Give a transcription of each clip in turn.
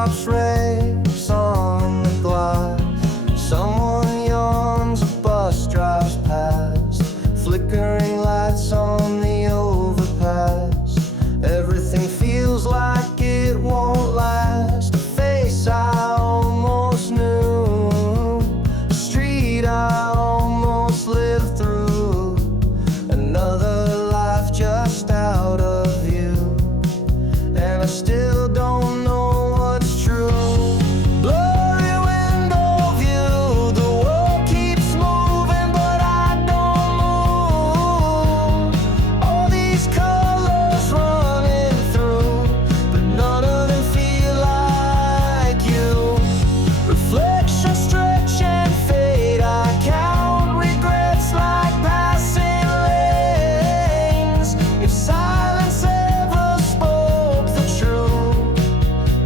drops rays on the glass. Someone yawns, a bus drives past. Flickering lights on the overpass. Everything feels like it won't last. A face I almost knew, a street I almost lived through. Another life just out of view, and I still don't know what's true. Blurry window view, the world keeps moving, but I don't move. All these colors running through, but none of them feel like you. Reflection stretch and fade, I count regrets like passing lanes. If silence ever spoke the truth,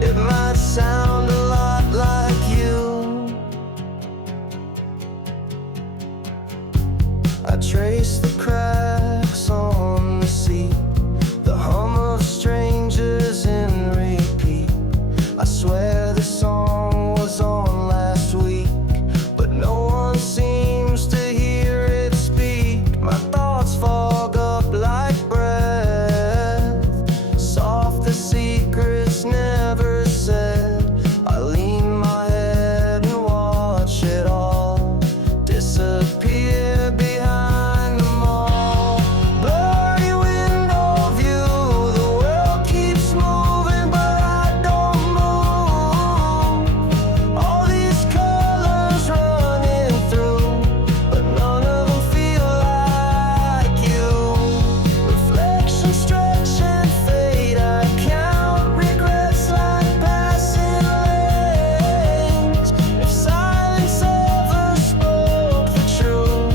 it might sound a lot like you. I trace the cracks on the seat, the hum of strangers in repeat. I swear the song was on last week, but no one seems to hear it speak. My thoughts fog up like breath, soft the secrets never said. I lean my head and watch it all disappear behind the mall. Blurry window view, the world keeps moving, but I don't move. All these colors running through, but none of them feel like you. Reflection stretch and fade, I count regrets like passing lanes. If silence ever spoke the truth,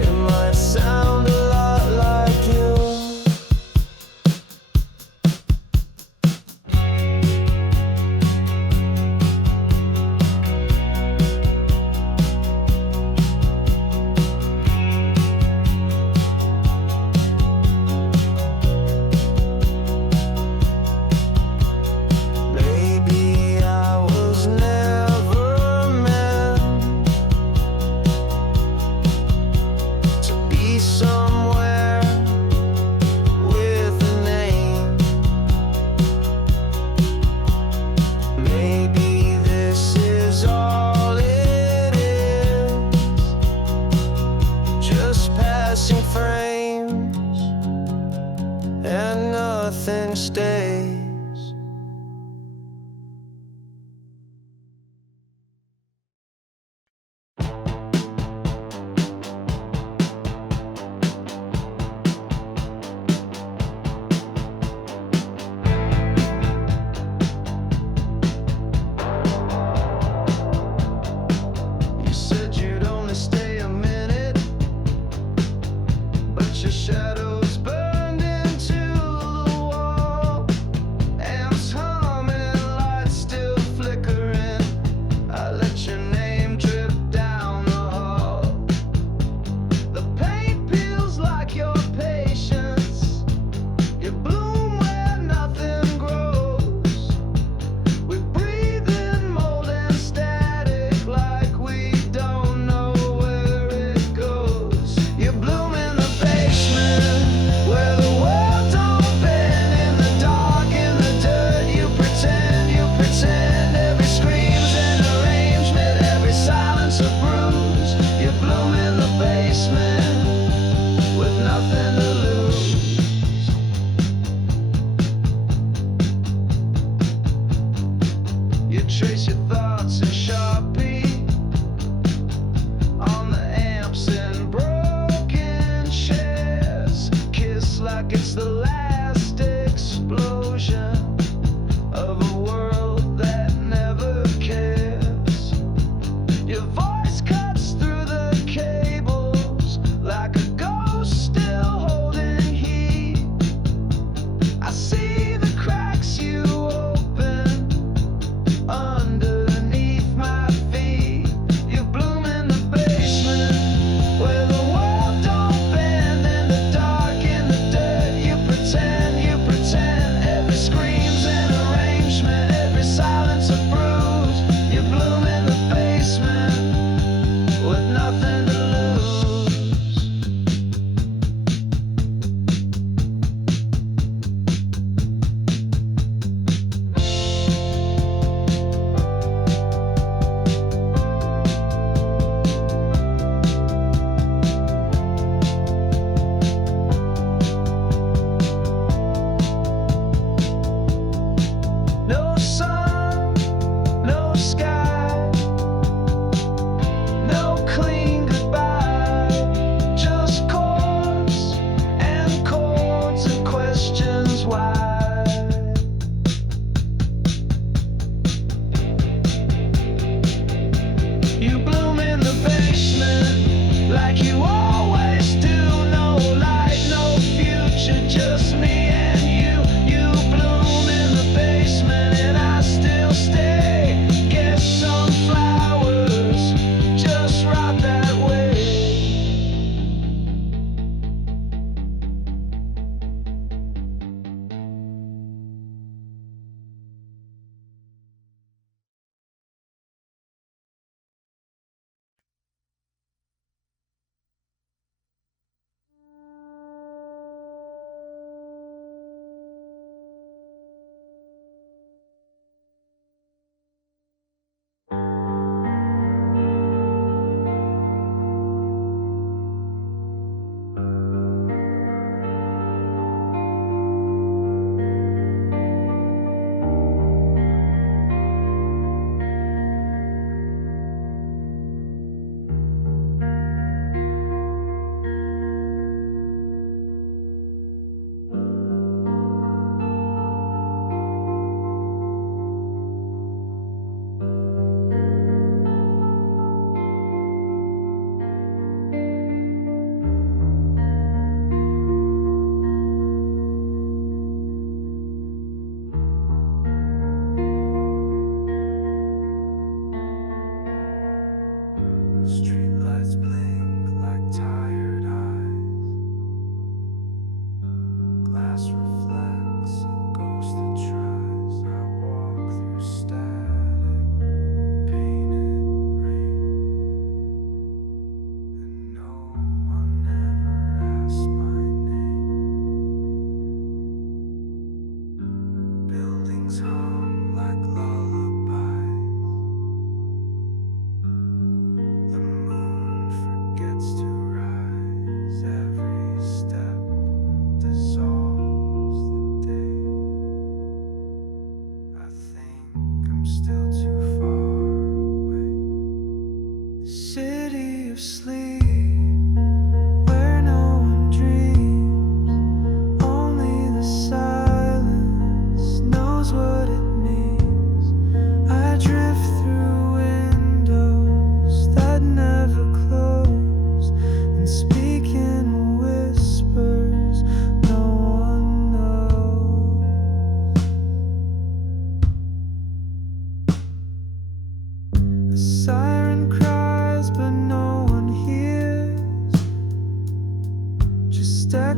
it might sound a lot like you. Maybe I was never meant to be somewhere with a name. Maybe this is all it is, just passing frames, and nothing stays. You said you'd only stay a minute, but your shadows burned into the wall. Amps humming, lights still flickering. I let your name drip down the hall. The paint peels like your patience. You bloom where nothing grows. We breathe in mold and static like we don't know where it goes. You bloom in the basement where the world don't bend. In the dark, in the dirt, you pretend, you pretend. Every scream's an arrangement, every silence a bruise. You bloom in the basement with nothing to lose. You trace your thoughts in Sharpie on the amps and broken chairs. Kiss like it's the last explosion of a world that never cares. Your voice cuts through the cables like a ghost still holding heat. I see the cracks you open underneath my feet. You bloom in the basement where the world don't bend. In the dark, in the dirt, you pretend.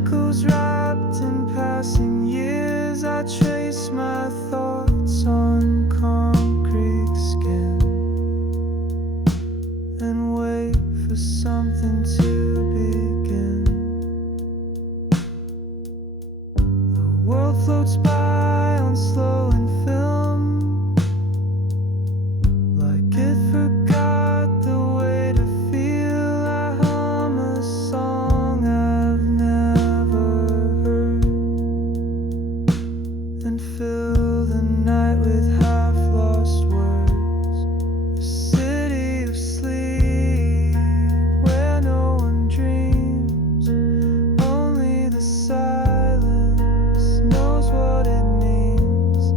shackles wrapped in passing years. I trace my thoughts on concrete skin and wait for something to begin. The world floats by on slow and film, like it forgot the way to feel. I hum a song I've never heard and fill the night with half-lost words. The city of sleep where no one dreams, only the silence knows what it means.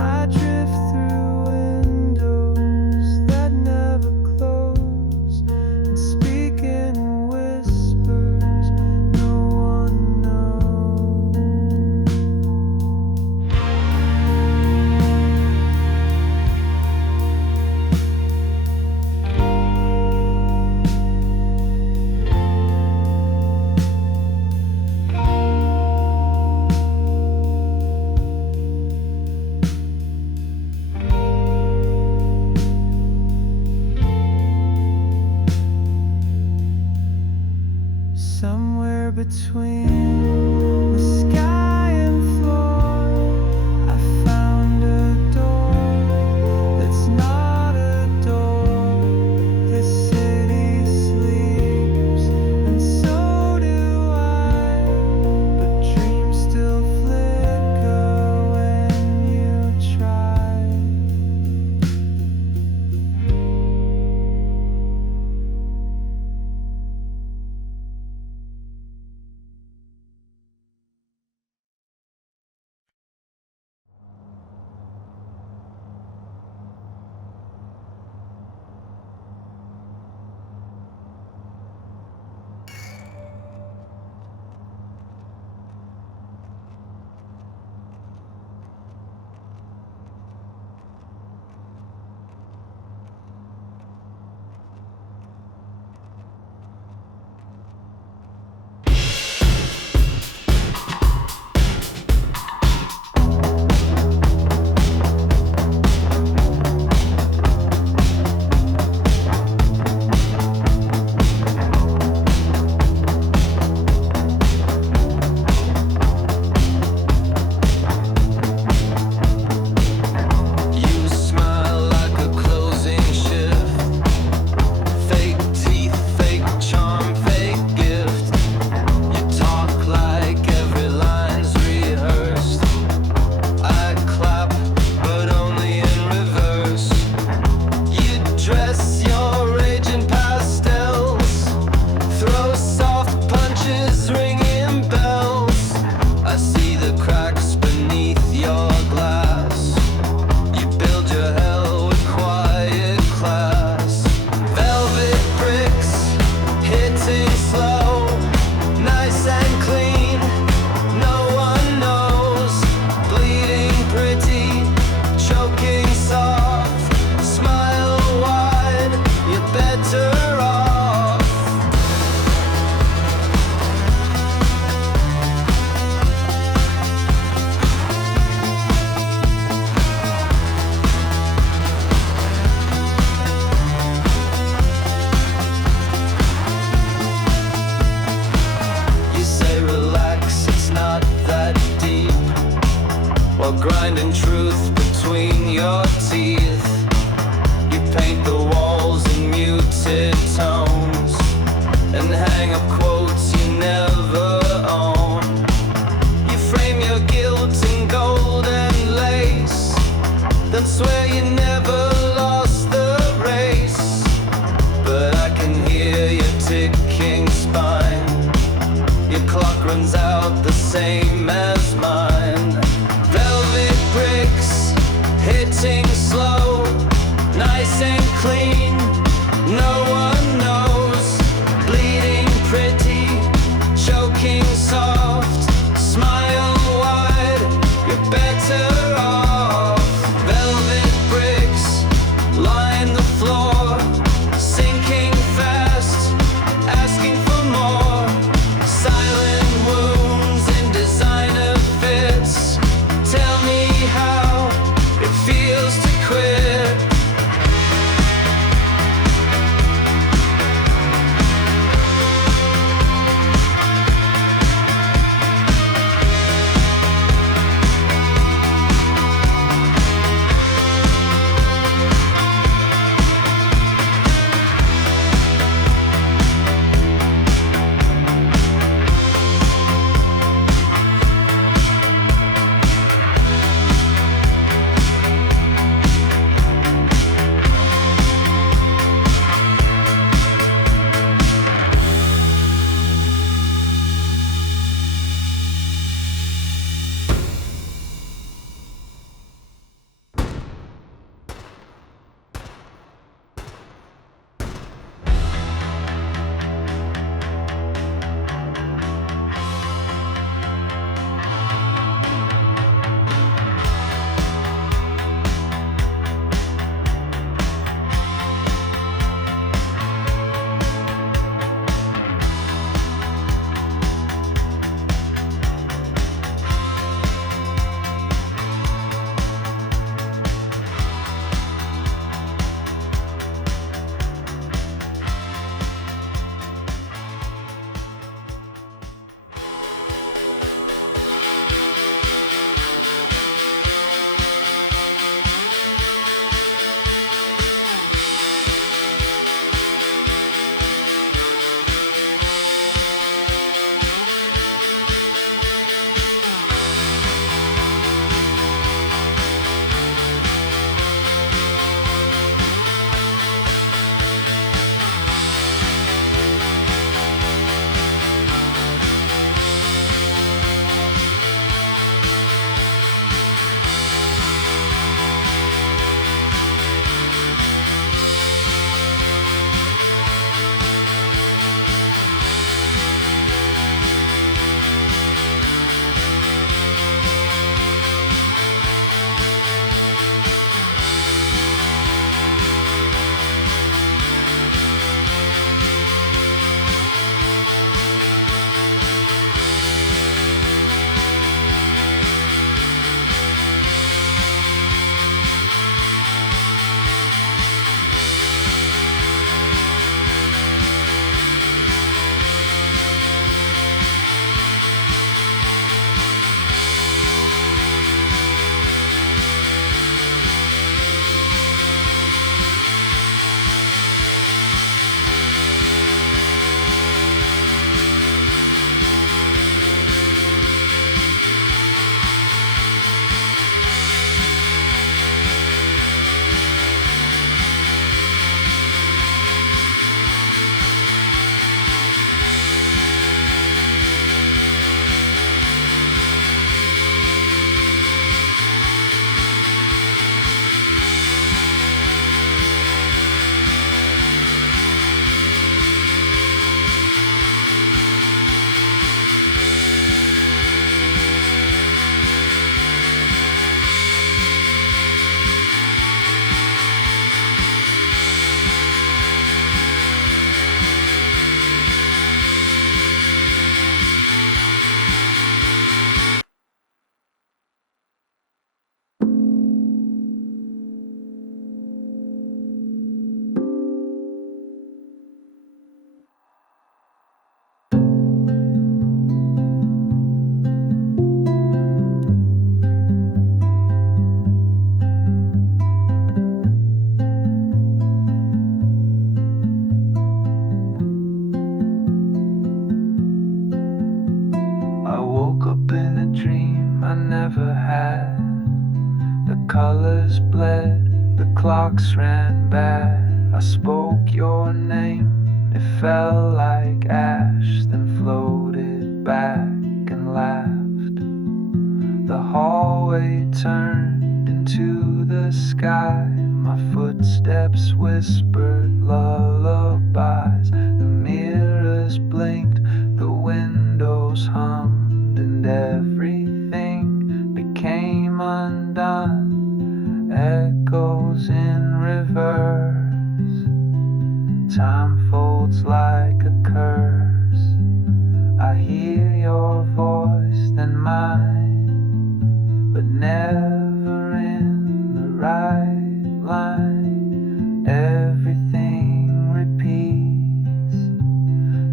I drift through windows that never close and speak in whispers no one knows. Somewhere between the sky and floor, I found a door that's not a door. This city sleeps, and so do I, but dreams still flicker when you try. You smile like a closing shift. Fake teeth, fake charm, fake gift. You talk like every line's rehearsed. I clap, but only in reverse. You dress your rage in pastels. Throw soft punches, ringing bells. I see the cracks beneath your glass. You build your hell with quiet class. Velvet bricks, hitting slow, nice and clean. No one knows. Bleeding pretty, choking soft. Smile wide, you're better off. You say relax, it's not that deep, while grinding truth between your teeth. You paint the walls in muted tones and hang up quotes you never own. You frame your guilt in gold and lace, then swear you never lost the race. But I can hear your ticking spine. Your clock runs out the same as mine. Velvet bricks, hitting slow, nice and clean. No one knows. Bleeding pretty, choking soft. Smile wide, you're better off. Velvet bricks line the floor, sinking fast, asking for more. Silent wounds. colors bled, the clocks ran bad. I spoke your name, it fell like ash, then floated back and laughed. The hallway turned into the sky, my footsteps whispered lullabies. The mirrors blinked, the windows hummed, and everything became undone. Echoes in reverse, time folds like a curse. I hear your voice, then mine, but never in the right line. Everything repeats,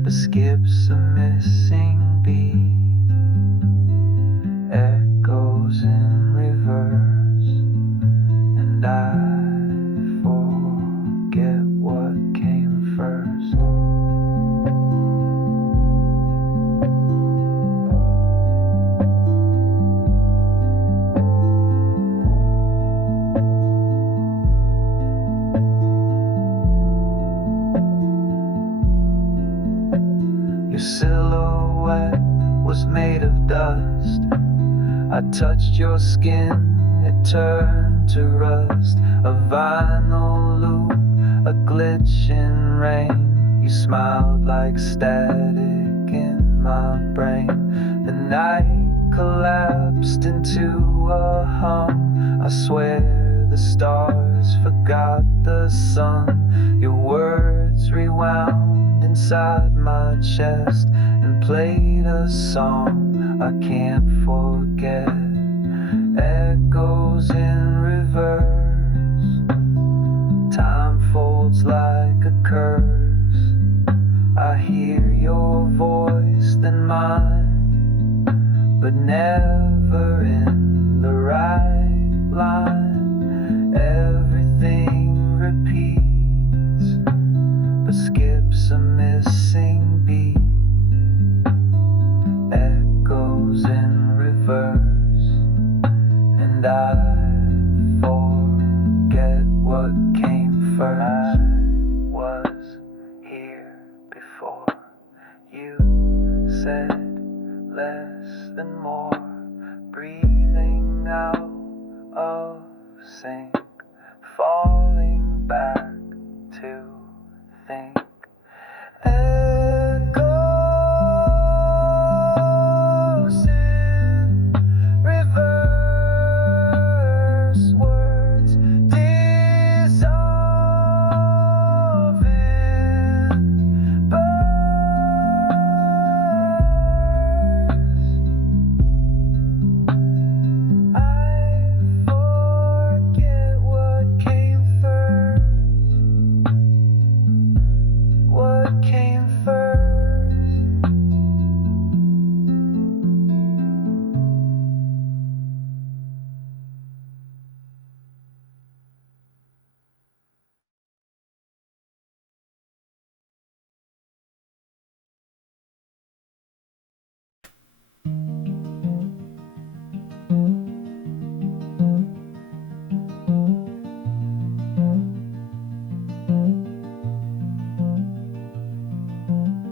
but skips a missing beat. Echoes in reverse, and I forget what came first. Your silhouette was made of dust. I touched your skin, it turned to rust. A vinyl loop, a glitch in rain. You smiled like static in my brain. The night collapsed into a hum. I swear the stars forgot the sun. Your words rewound inside my chest and played a song I can't forget. Echoes in reverse, time folds like a curse. I hear your voice, then mine, but never in the right line. Everything repeats, but skips a missing beat. Echoes in reverse, and I forget what came first. I was here before you said less than more, breathing out of sync, falling back to think. Echoes in reverse, words dissolve in bursts. I forget what came first. What came first?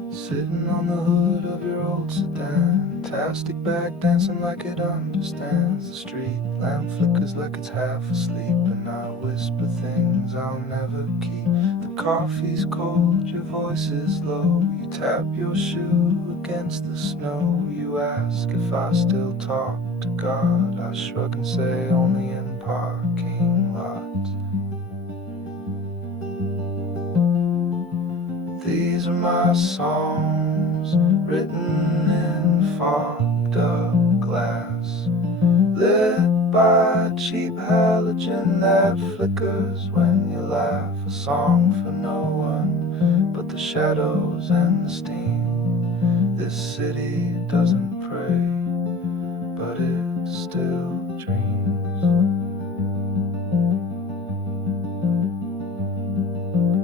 Sitting on the hood of your old sedan, fantastic back dancing like it understands. The street lamp flickers like it's half asleep, and I whisper things I'll never keep. The coffee's cold, your voice is low. You tap your shoe against the snow. You ask if I still talk to God. I shrug and say only in parking lots. These are my songs, written in fogged up glass, lit by cheap halogen that flickers when you laugh. A song for no one but the shadows and the steam. This city doesn't pray, but it still dreams.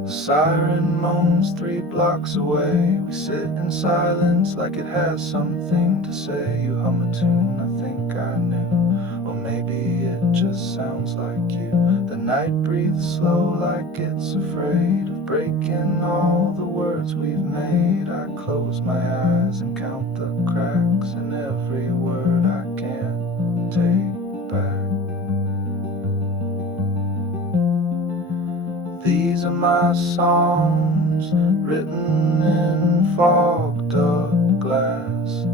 The siren moans 3 blocks away. We sit in silence like it has something to say. You hum a tune I think I knew, or maybe it just sounds like you. The night breathes slow like it's afraid of breaking all the words we've made. I close my eyes and count the cracks in every word I can't take back. These are my songs, written in fogged up glass,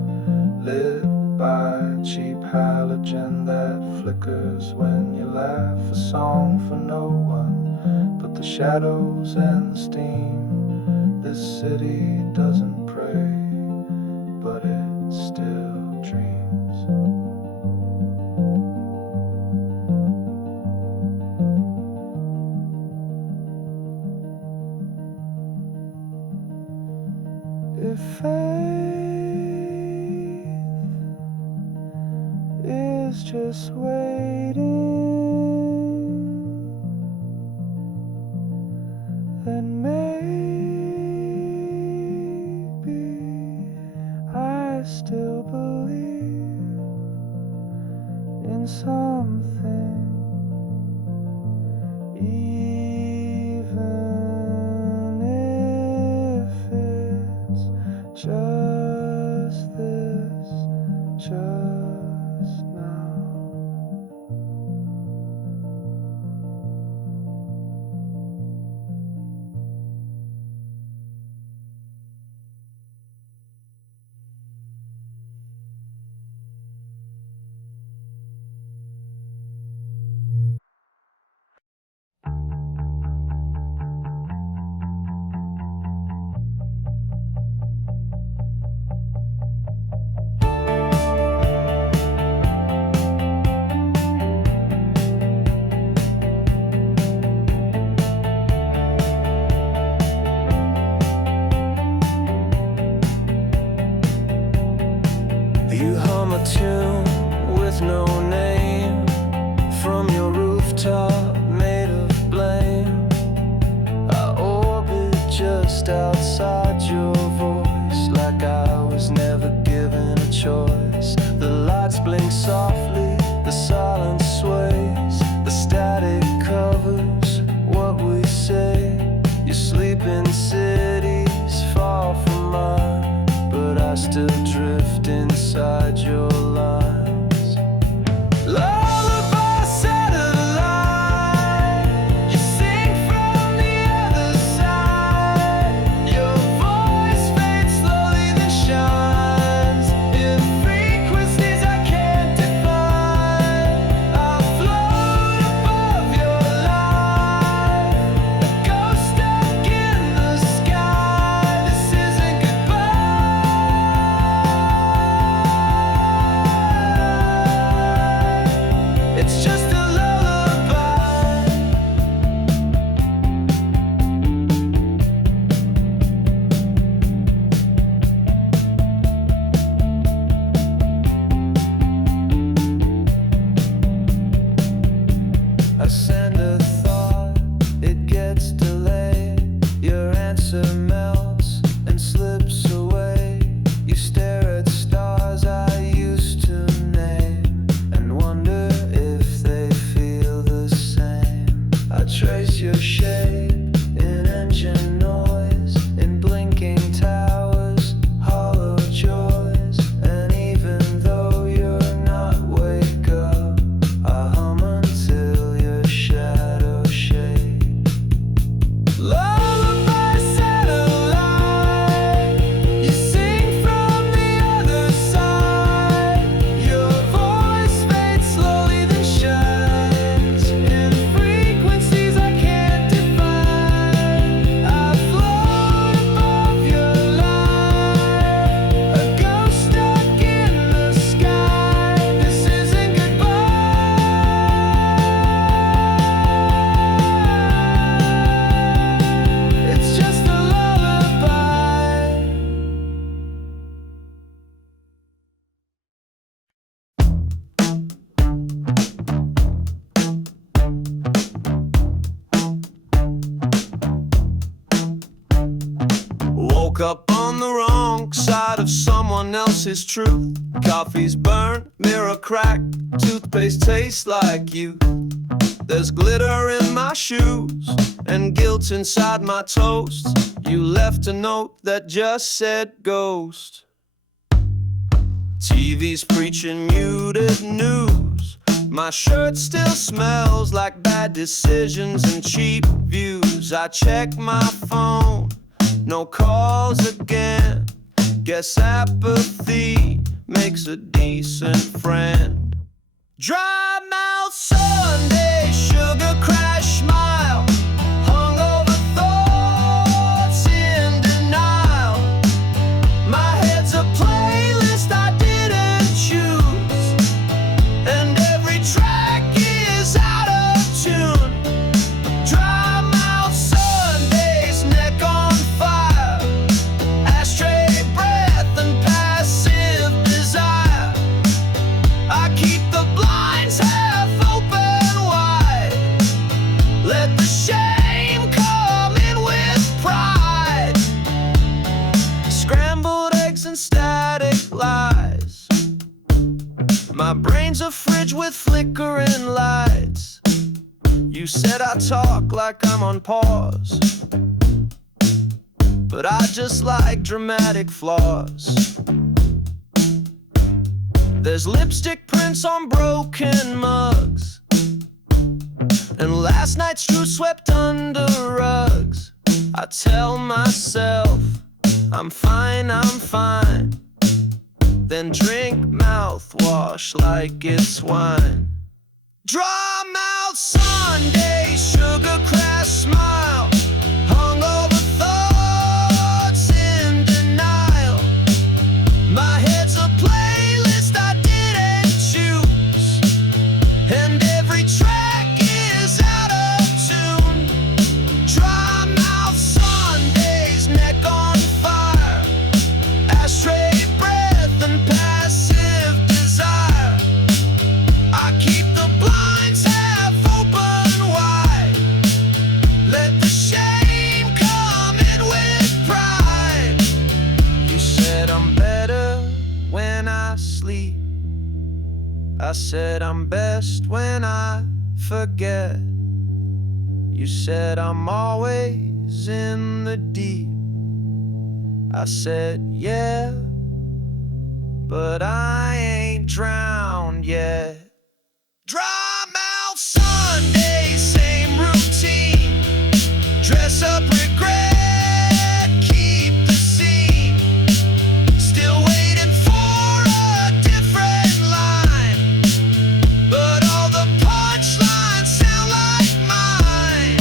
lit by a cheap halogen that flickers when you laugh. A song for no one but the shadows and the steam. This city doesn't pray, but it still dreams. If faith is just waiting, then maybe I still believe in something, even if it's just this, just now. You hum a tune with no name from your rooftop made of blame. I orbit just outside your voice like I was never given a choice. The lights blink softly, the silence sways, the static covers what we say. You sleep in cities far from mine, but I still drift inside your lines. Lullaby satellite, you sing from the other side. Your voice fades slowly then shines in frequencies I can't define. I float above your life, a ghost stuck in the sky. This isn't goodbye, it's just a lullaby. I send a thought, it gets delayed. Your answer melts and slips away. You stare at stars I used to name and wonder if they feel the same. I trace your shape in engine noise, in blinking towers, hollow joys. And even though you're not, wake up, I hum until your shadow shakes. Lullaby satellite, you sing from the other side. Your voice fades slowly then shines in frequencies I can't define. I float above your life, a ghost stuck in the sky. This isn't goodbye, it's just a lullaby. Woke up on the wrong side of someone else's truth. Coffee's burnt, mirror cracked, toothpaste tastes like you. There's glitter in my shoes and guilt inside my toast. You left a note that just said ghost. TV's preaching muted news. My shirt still smells like bad decisions and cheap views. I check my phone, no calls again. Guess apathy makes a decent friend. Dry mouth Sunday, sugar crash smile, hungover thoughts in denial. My head's a playlist I didn't choose, and every track is out of tune. Dry mouth Sundays, neck on fire, ashtray breath and passive desire. I keep the blinds half open wide, let the shame come in with pride. Scrambled eggs and static lies. My brain's a fridge with flickering lights. You said I talk like I'm on pause, but I just like dramatic flaws. There's lipstick prints on broken mugs, and last night's truth swept under rugs. I tell myself I'm fine, then drink mouthwash like it's wine. Dry mouth Sunday, sugar crash smile, hungover thoughts in denial. My head's a playlist I didn't choose, and every track is out of tune. Dry mouth Sundays, neck on fire, ashtray breath and passive desire. I keep the blinds half open wide, let the shame come in with pride. You said I'm better when I sleep. I said I'm best when I forget. You said I'm always in the deep. I said yeah, but I ain't drowned yet. Dry mouth Sunday, same routine. Dress up regret, keep the scene. Still waiting for a different line, but all the punchlines sound like mine.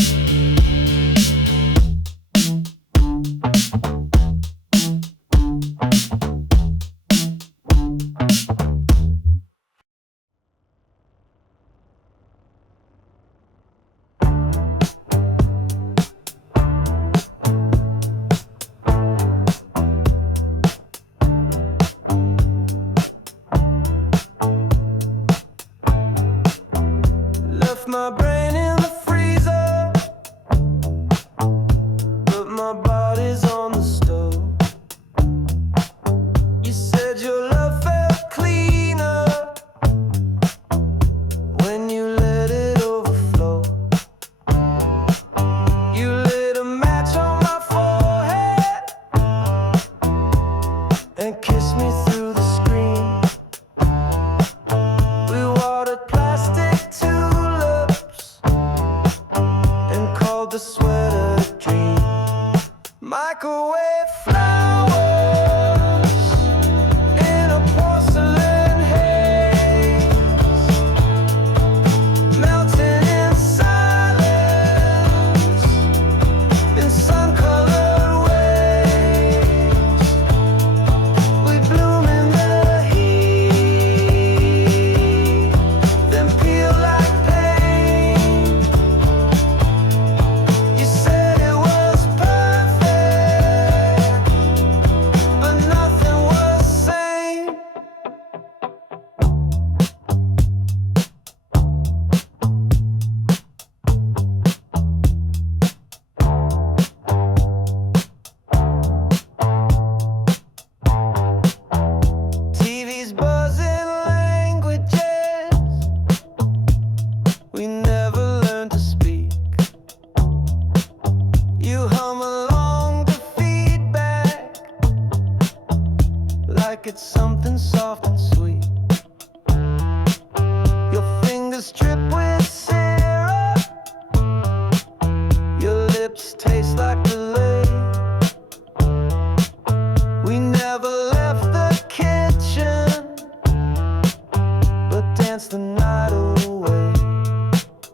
dance the night away.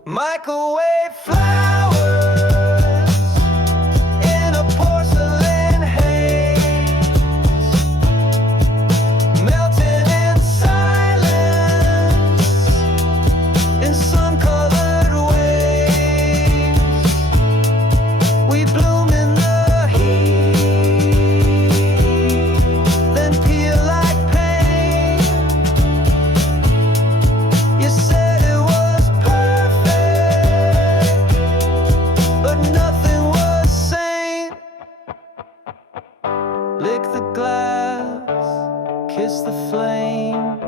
Microwave flowers in a porcelain haze, melting in silence in sun-colored waves. We bloom in the heat, then peel like pain. You said it was perfect, but nothing was sane. Lick the glass, kiss the flame,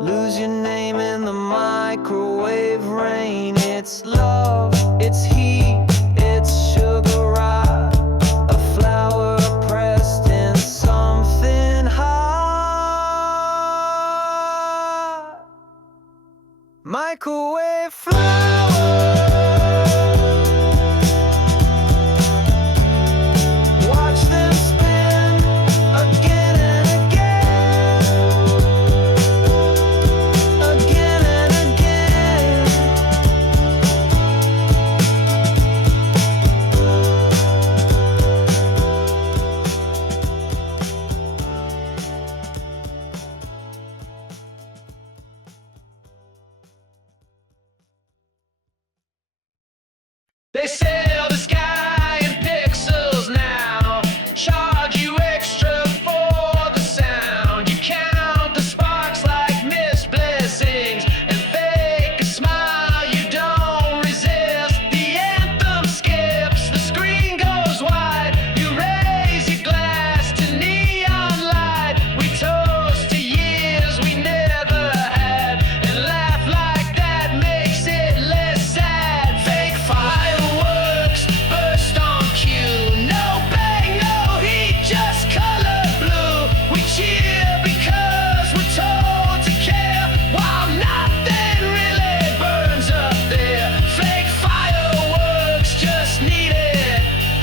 lose your name in the microwave rain. It's love, it's heat, it's sugar rock, a flower pressed in something hot. Microwave flowers, watch them spin again and again, again and again. They sail the sky in pixels now, charge you extra for the sound. You count the sparks like missed blessings and fake a smile you don't resist. The anthem skips, the screen goes wide. You raise your glass to neon light. We toast to years we never had and laugh like that makes it less sad. Fake fireworks burst on cue. No bang, no heat, just color blue. We cheer because we're told to care while nothing really burns up there. Fake fireworks just need it.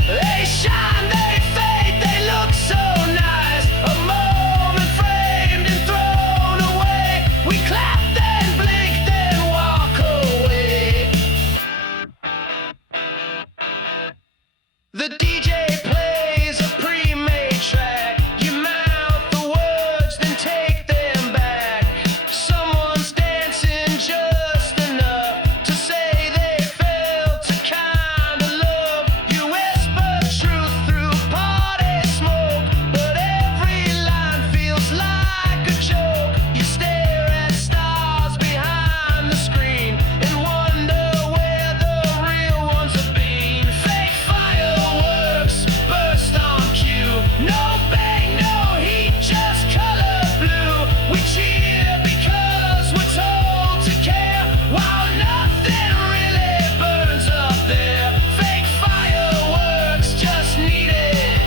They shine, they fade, they look so nice. A moment framed and thrown away. We clap, then blink, then walk away. The DJ plays a pre-made track. You mouth the words, then take them back. Someone's dancing just enough to say they felt a kind of love. You whisper truth through party smoke, but every line feels like a joke. You stare at stars behind the screen and wonder where the real ones have been. Fake fireworks burst on cue. No bang, no heat, just color blue. We cheer because we're told to care while nothing really burns up there. Fake fireworks just need it.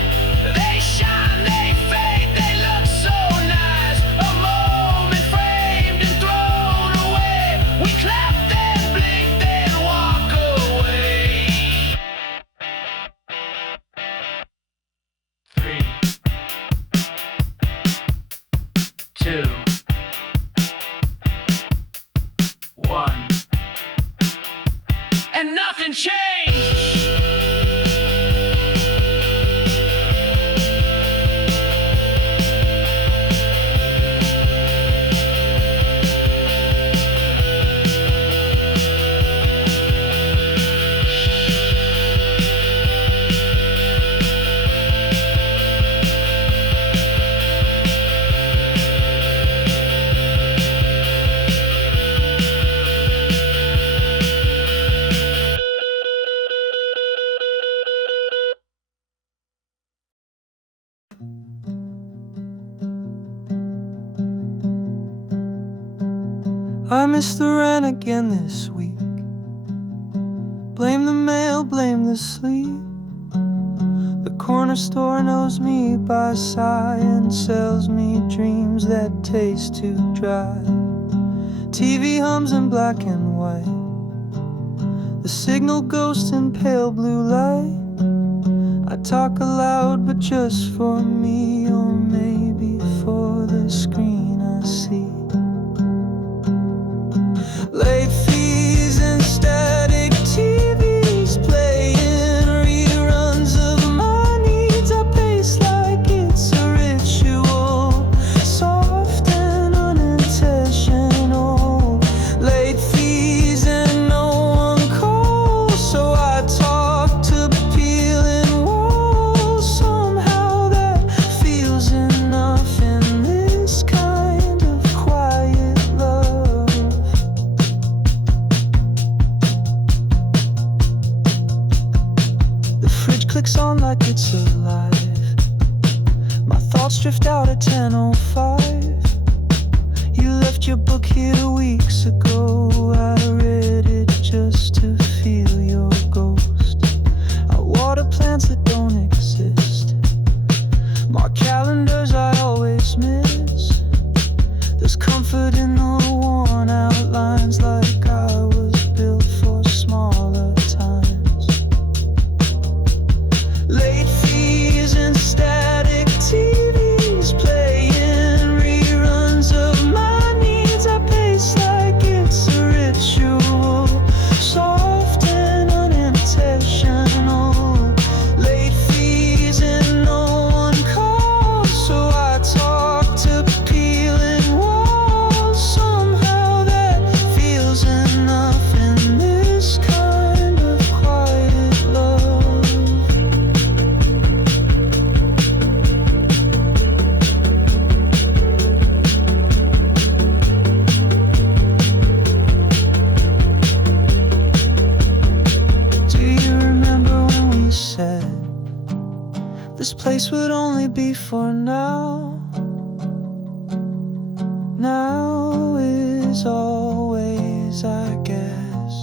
They shine, they fade, they look so nice. A moment framed and thrown away. We clap, then blink, then walk away. 3, 2, 1, and nothing changed. I missed the rent again this week. Blame the mail, blame the sleep. The corner store knows me by sight and sells me dreams that taste too dry. TV hums in black and white. The signal ghosts in pale blue light. I talk aloud, but just for me, or maybe for the screen I see. drift out at 10:05. You left your book here weeks ago. I read it just to feel your ghost. I water plants that don't exist. Mark calendars I always miss. There's comfort in the worn out lines, like I was built for smaller times. Late fees and static TVs playing reruns of my needs. I pace like it's a ritual, soft and unintentional. Late fees and no one calls, so I talk to peeling walls. Somehow that feels enough in this kind of quiet love. Do you remember when we said this place would only be for now? Now is always, I guess.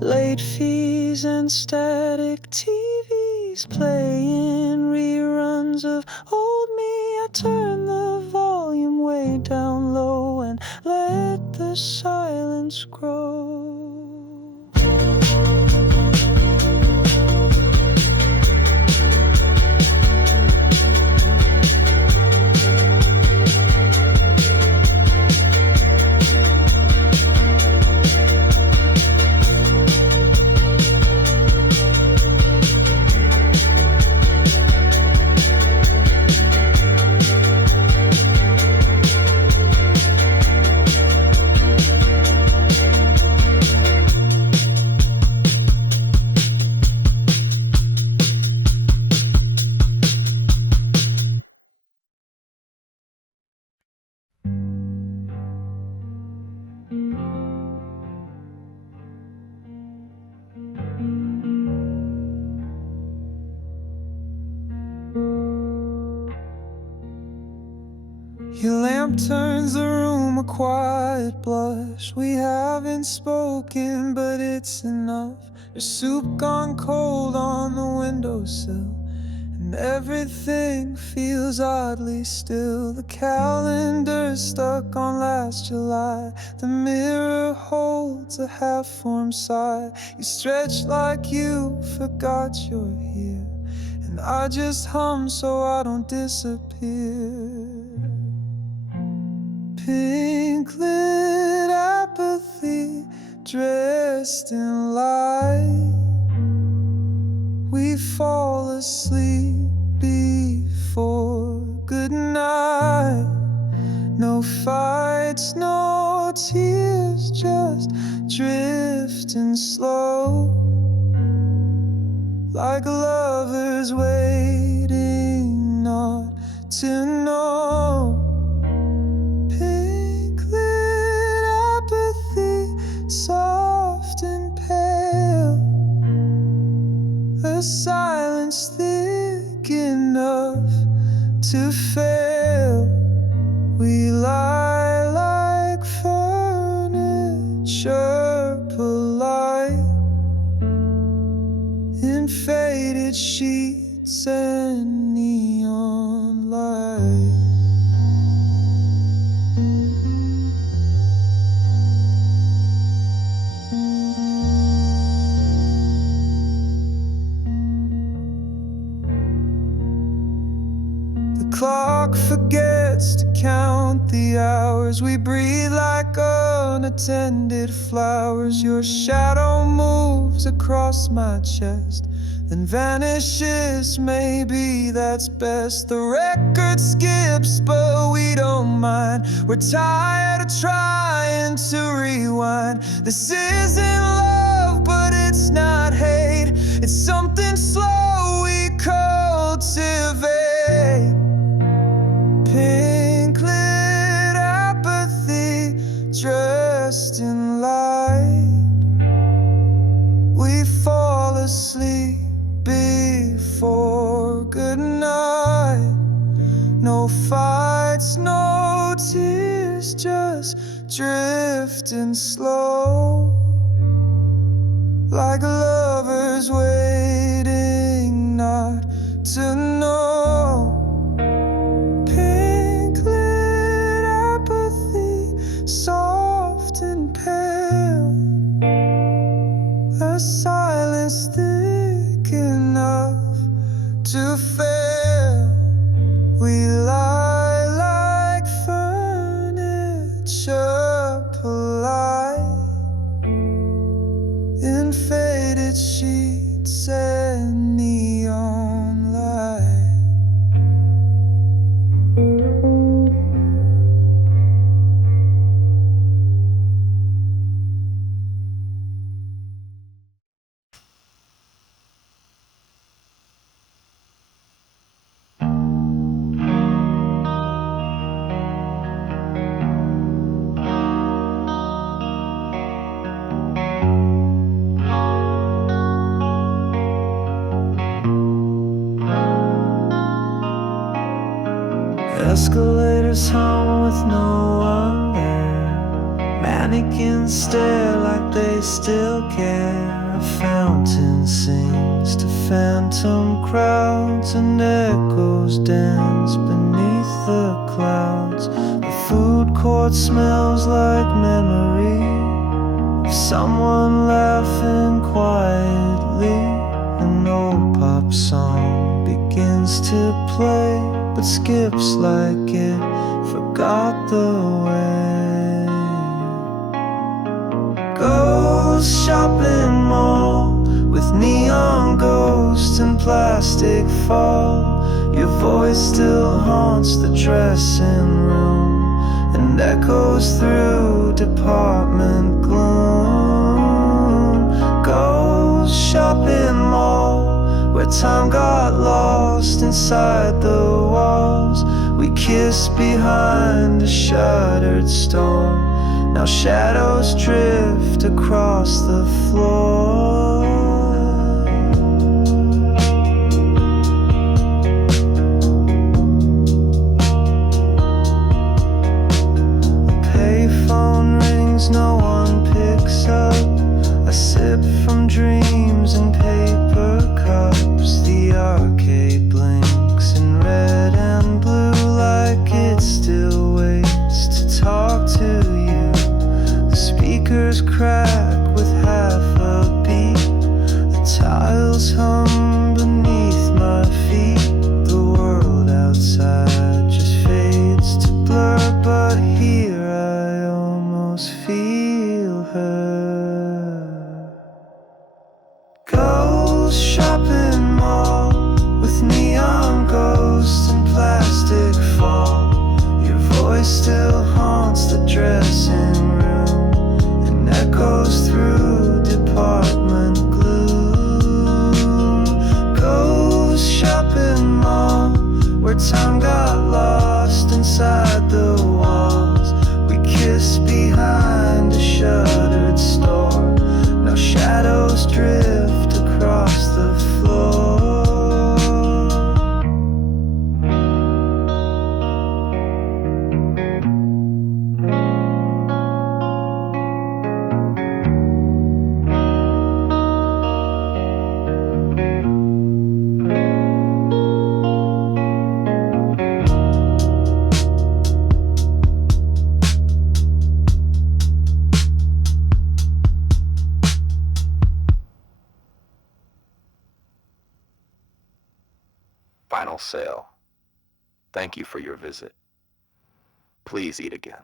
Late fees and static TVs playing reruns of old me. I turn the volume way down low and let the silence grow. Your lamp turns the room a quiet blush. We haven't spoken, but it's enough. There's soup gone cold on the windowsill, and everything feels oddly still. The calendar's stuck on last July. The mirror holds a half-formed sigh. You stretch like you forgot you're here, and I just hum so I don't disappear. Pink lit apathy, dressed in light. We fall asleep before good night. No fights, no tears, just drifting slow, like lovers waiting not to know. Soft and pale, the silence thick enough to fail. We lie like furniture, polite, in faded sheets and neon light. Clock forgets to count the hours. We breathe like unattended flowers. Your shadow moves across my chest, then vanishes. Maybe that's best. The record skips, but we don't mind. We're tired of trying to rewind. This isn't love, but it's not hate. It's something slow we cultivate. Pink lit apathy, dressed in light. We fall asleep before good lights, no tears, just drifting slow, like lovers waiting not to know. Pink lit apathy, soft and pale, a silence thick enough to fail. We lie like furniture, polite, in faded sheets and neon light. Escalators hum with no one there. Mannequins stare like they still care. A fountain sings to phantom crowds, and echoes dance beneath the clouds. The food court smells like memory of someone laughing quietly. An old pop song begins to play, but skips like it forgot the way. Ghost shopping mall with neon ghosts and plastic fall. Your voice still haunts the dressing room and echoes through department gloom. Ghost shopping mall where time got lost inside the walls. We kissed behind a shuttered store. Now shadows drift across the floor. The payphone rings, no one picks up. I sip from dreams and paper cups. The arcade blinks in red and blue like it still waits to talk to you. The speakers crack with half a beat. The tiles hum beneath my feet. The world outside just fades to blur, but here I almost feel her. Ghost shopping mall with neon ghosts and plastic fall. Your voice still haunts the dressing room and echoes through department gloom. Ghost shopping mall where time got lost inside the walls. We kissed behind a shuttered store. Now shadows drift across the floor. Final sale. Thank you for your visit. Please eat again.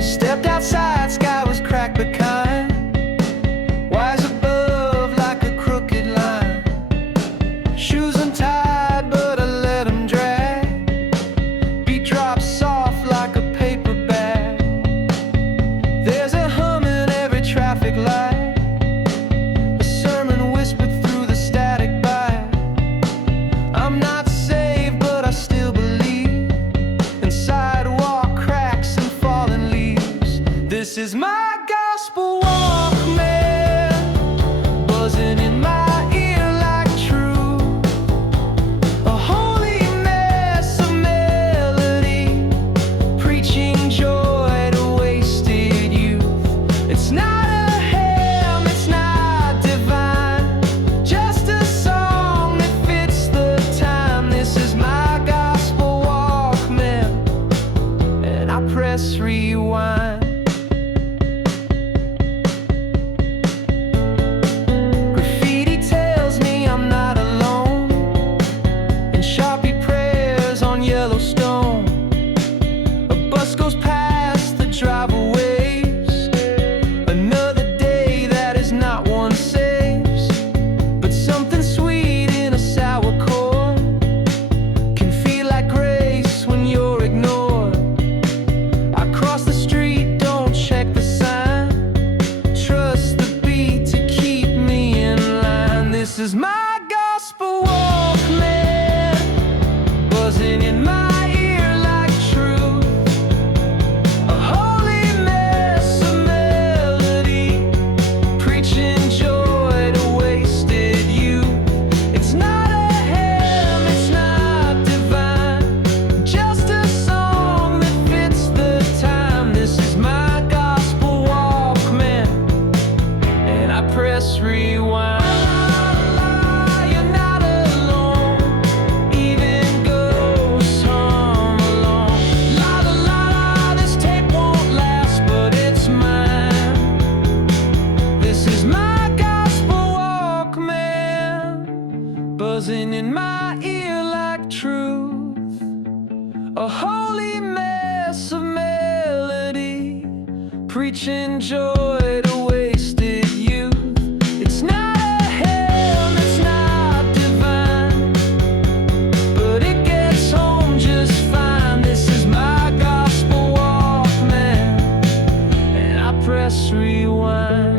Stepped outside, sky was cracked but kind. Wires above like a crooked line. Shoes untied, but I let them drag. a holy mass of melody, preaching joy to wasted youth. It's not a hell that's not divine, but it gets home just fine. This is my gospel Walkman, and I press rewind.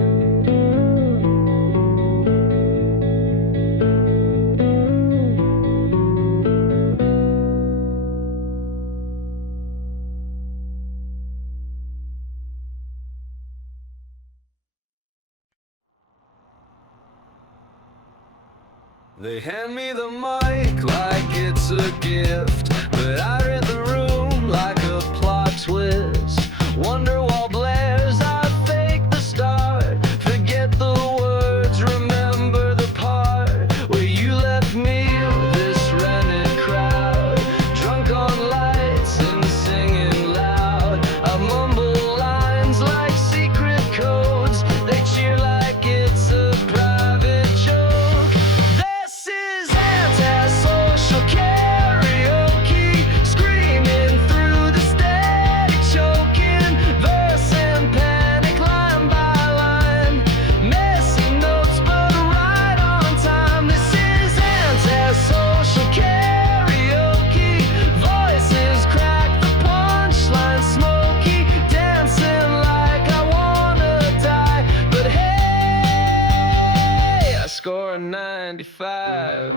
They hand me the mic like it's a gift, but I read the room like a plot twist. Wonderwall blares, I fake the start, forget the words, remember the part where you left me, this rented crowd, drunk on lights and singing loud. I mumble lines like secret codes, they cheer like it's a private joke. This is antisocial karaoke, screaming through the static, choking verse and panic line by line, messy notes but right on time. This is antisocial karaoke, voices crack the punchline, smoky, dancing like I wanna die, but hey, I score a 95.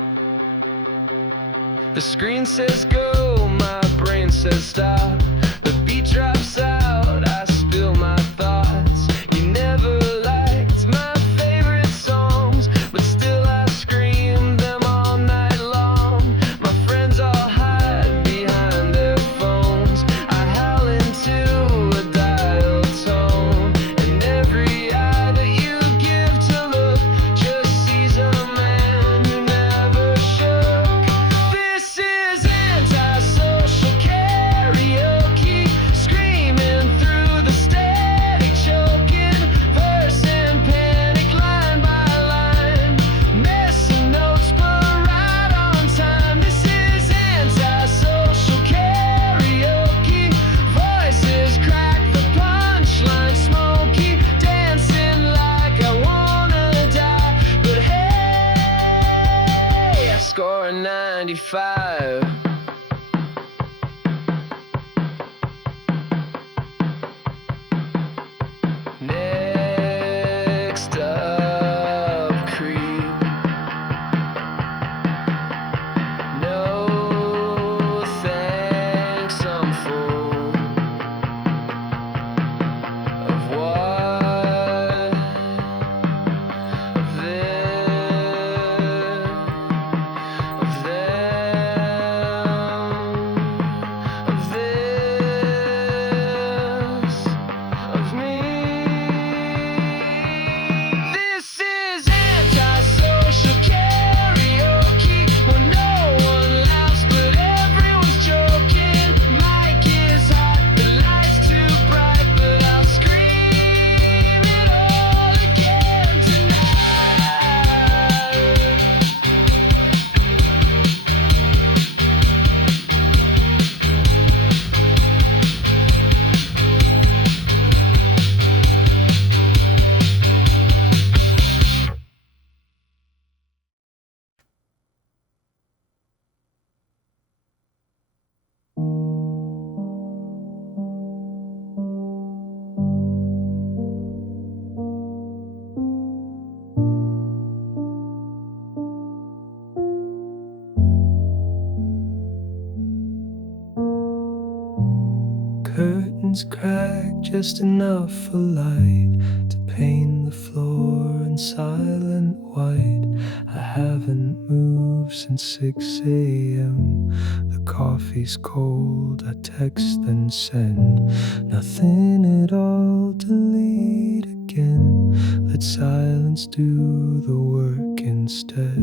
The screen says go, my brain says stop. The beat drops out, I spill my thoughts. You never liked my favorite songs, but still I scream them all night long. My friends all hide behind their phones, I howl into a dial tone, and every eye that you give to look just sees a man who never shook. This is antisocial karaoke, screaming through the static, choking verse and panic line by line, messing notes but right on time. This is antisocial karaoke, voices crack the punchline, smoky, dancing like I wanna die, but hey, I score a 95. Next up, creep. No thanks, I'm full of what? Of this, of them, of this, of me. This is antisocial karaoke, where no one laughs but everyone's joking. Mic is hot, the light's too bright, but I'll scream it all again tonight. Curtains crack just enough for light to paint the floor in silent white. I haven't moved since 6 a.m. The coffee's cold, I text and send nothing at all, delete again. Let silence do the work instead.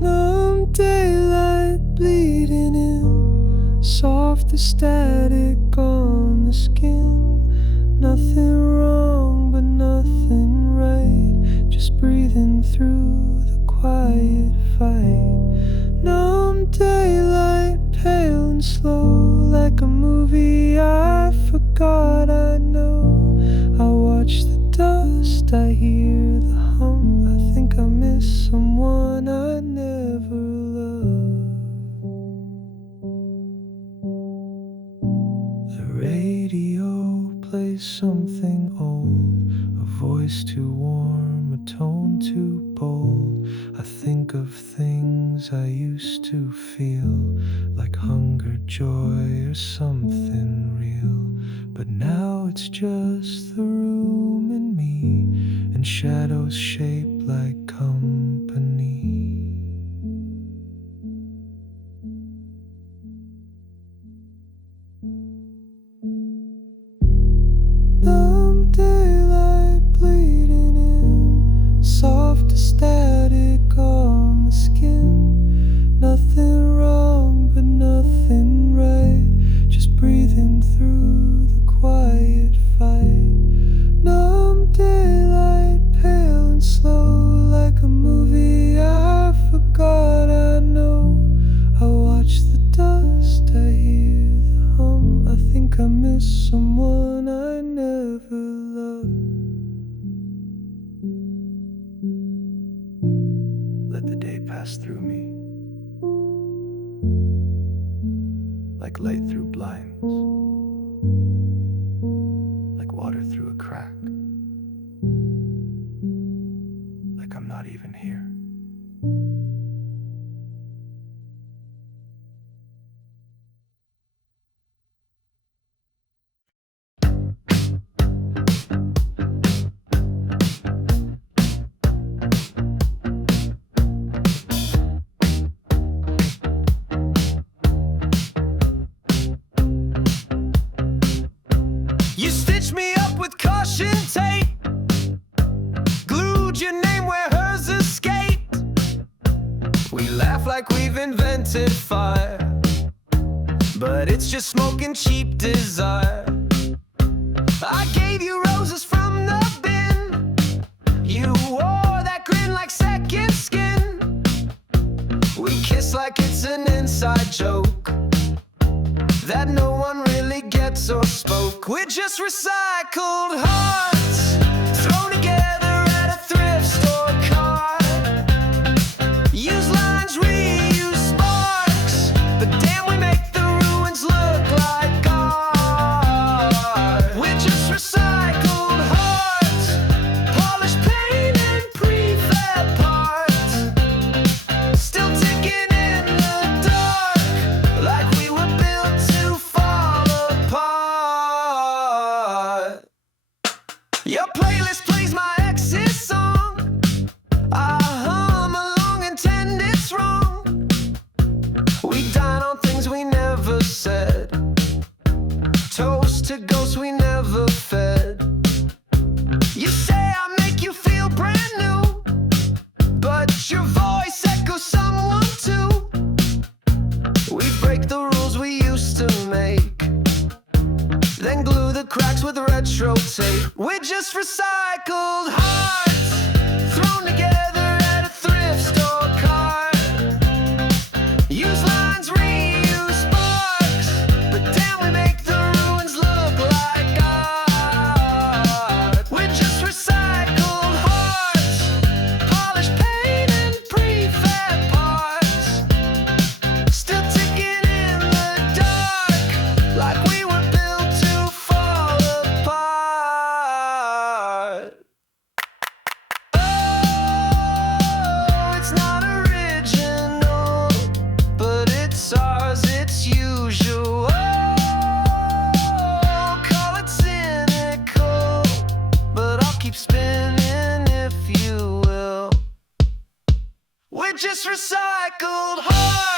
Numb daylight bleeding in, soft as static on the skin. Nothing wrong but nothing right. quiet fight. Numb daylight, pale and slow, like a movie I forgot I know. I watch the dust, I hear the hum. I think I miss someone I never loved. The radio plays something old, a voice too warm, a tone too bold. I think of things I used to feel, like hunger, joy, or something real. But now it's just the room and me, and shadows shaped like company. Numb daylight bleeding in, soft as static on the skin. Nothing wrong but nothing right, just breathing through the quiet fight. Numb daylight, pale and slow, like a movie I forgot I know. I watch the dust, I hear the hum. I think I miss someone I never loved. Let the day pass through me, like light through blinds, like water through a crack, like I'm not even here. You stitched me up with caution tape, glued your name where hers escaped. We laugh like we've invented fire, but it's just smoke and cheap desire. I gave you roses from the bin, you wore that grin like second skin. We kiss like it's an inside joke that no one really gets or spoke. We're just recycled hearts thrown together at a thrift store cart. Use lines, reuse sparks, but damn, we make the ruins look like art. We're just recycled hearts, polished paint and prefab parts, still ticking in the dark, like we were built to fall apart. Your playlist plays my ex's song, I hum along and tend it's wrong. We dine on things we never said, toast to ghosts we never fed. You say I make you feel brand new, but your voice echoes someone too. We break the rules we used to make, then glue the cracks with retro tape. We're just recycled hearts thrown together at a thrift store cart. Use lines, reuse sparks, but damn, we make the ruins look like art. We're just recycled hearts, polished paint and prefab parts, still ticking in the dark, like we were built to fall apart. Oh, it's not original, but it's ours, it's usual. Call it cynical, but I'll keep spinning if you will. We're just recycled hearts.